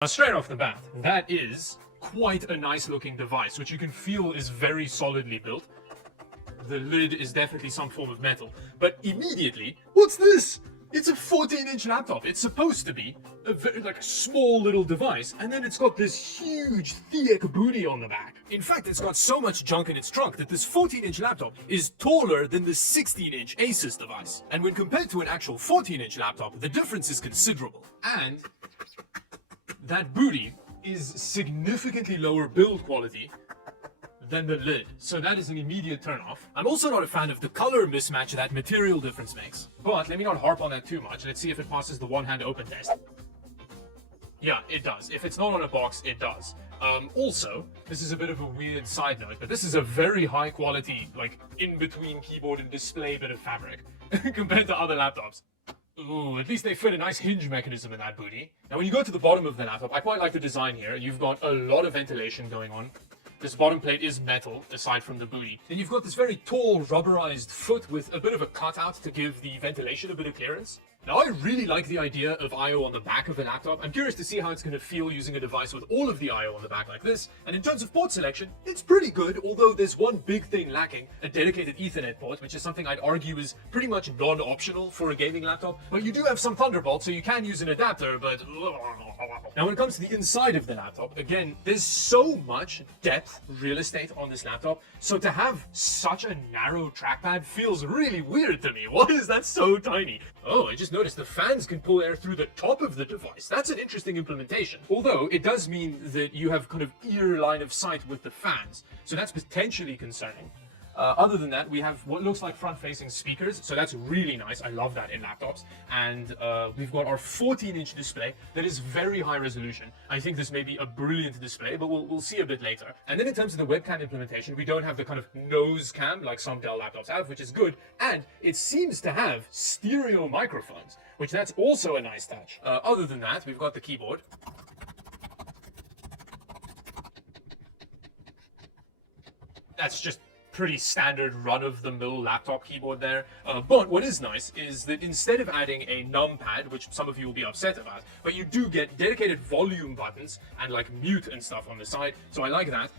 Now, straight off the bat, that is quite a nice looking device, which you can feel is very solidly built. The lid is definitely some form of metal, but immediately, what's this? It's a 14-inch laptop. It's supposed to be a very, like a small little device, and then it's got this huge, thick booty on the back. In fact, it's got so much junk in its trunk that this 14-inch laptop is taller than the 16-inch Asus device. And when compared to an actual 14-inch laptop, the difference is considerable. And that booty is significantly lower build quality than the lid, so that is an immediate turn-off. I'm also not a fan of the color mismatch that material difference makes, but let me not harp on that too much. Let's see if it passes the one-hand open test. Yeah, it does. If it's not on a box, it does. Also, this is a bit of a weird side note, but this is a very high quality, like, in-between keyboard and display bit of fabric compared to other laptops. Ooh, at least they fit a nice hinge mechanism in that booty. Now, when you go to the bottom of the laptop, I quite like the design here. You've got a lot of ventilation going on. This bottom plate is metal, aside from the booty. Then you've got this very tall, rubberized foot with a bit of a cutout to give the ventilation a bit of clearance. Now, I really like the idea of I/O on the back of the laptop. I'm curious to see how it's going to feel using a device with all of the I/O on the back like this. And in terms of port selection, it's pretty good, although there's one big thing lacking, a dedicated Ethernet port, which is something I'd argue is pretty much non-optional for a gaming laptop. But you do have some Thunderbolt, so you can use an adapter, but... Now, when it comes to the inside of the laptop, again, there's so much depth real estate on this laptop, so to have such a narrow trackpad feels really weird to me. Why is that so tiny? Oh, I just noticed the fans can pull air through the top of the device. That's an interesting implementation. Although, it does mean that you have kind of ear line of sight with the fans, so that's potentially concerning. Other than that, we have what looks like front-facing speakers, so that's really nice. I love that in laptops. And we've got our 14-inch display that is very high resolution. I think this may be a brilliant display, but we'll see a bit later. And then in terms of the webcam implementation, we don't have the kind of nose cam like some Dell laptops have, which is good. And it seems to have stereo microphones, which that's also a nice touch. Other than that, we've got the keyboard. That's just pretty standard run-of-the-mill laptop keyboard there. But what is nice is that instead of adding a numpad, which some of you will be upset about, but you do get dedicated volume buttons and like mute and stuff on the side, so I like that.